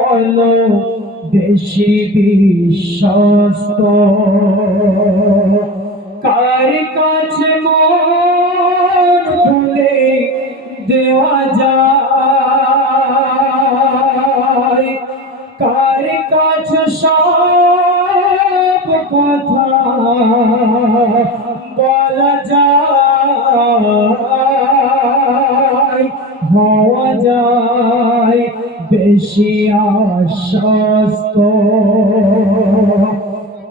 বলো বেশি বিশ্বস্ত। কার কাছে মন খুলে দেওয়া যায়? কার কাছে সব বেশি আশ্বস্ত।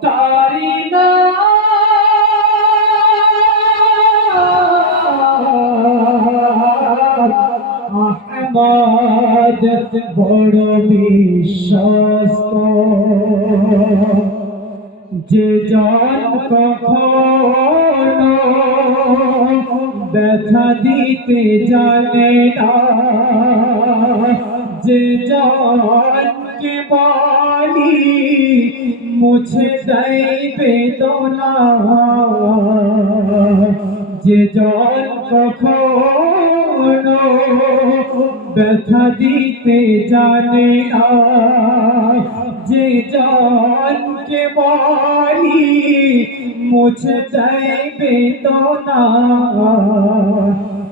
তারি না। আহমদ বড় বিশ্বস্ত। যে জন কখনো ব্যথা দিতে জানে না। যে জনকে বলি মুছে দেয় বেদনা যে জন কখনো ব্যথা দিতে জানে না। যে জনকে বলি মুছে দেয় বেদনা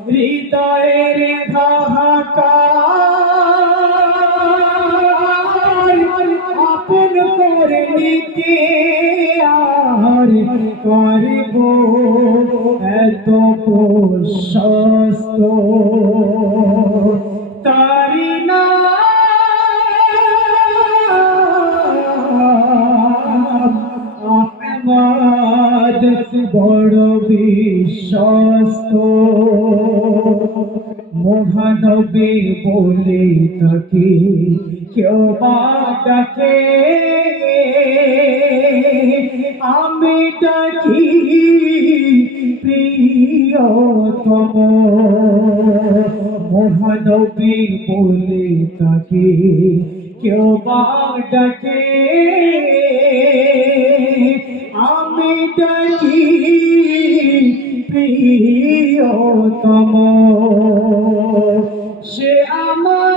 হৃদয়ের হাহাকার নিতে আর এত প্রশস্ত। তারি না বড় বিশ্বস্ত? মহানবী বলে তাকে কেউ বা বলে তাকে কেউ বা ডাকে। আমি ডাকি প্রিয়তম। সে আমার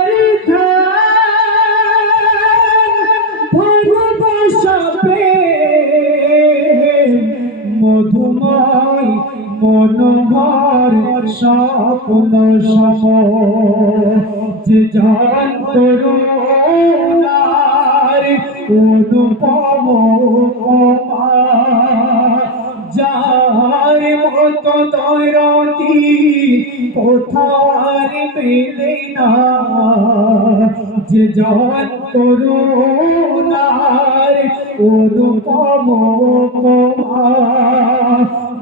মধুময় মনোহর স্বপ্ন সম যে জান করুণার অনুপম কমা যার মতো দরদি কোথাও পেলে না। যে জন করুণার কমা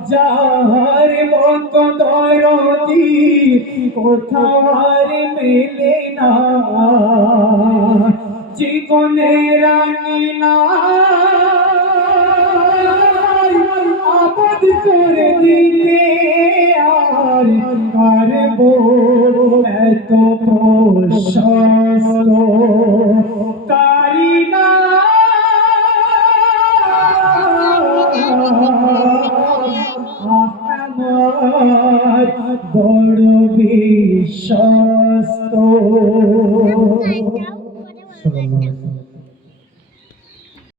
যার মতো দরদি কোথাও আর মেলে না। জীবনে রানী না আবাদ করে দিতে আর পারব এত প্রশস্ত? তারি না। আমার বড় বিশ্বস্ত।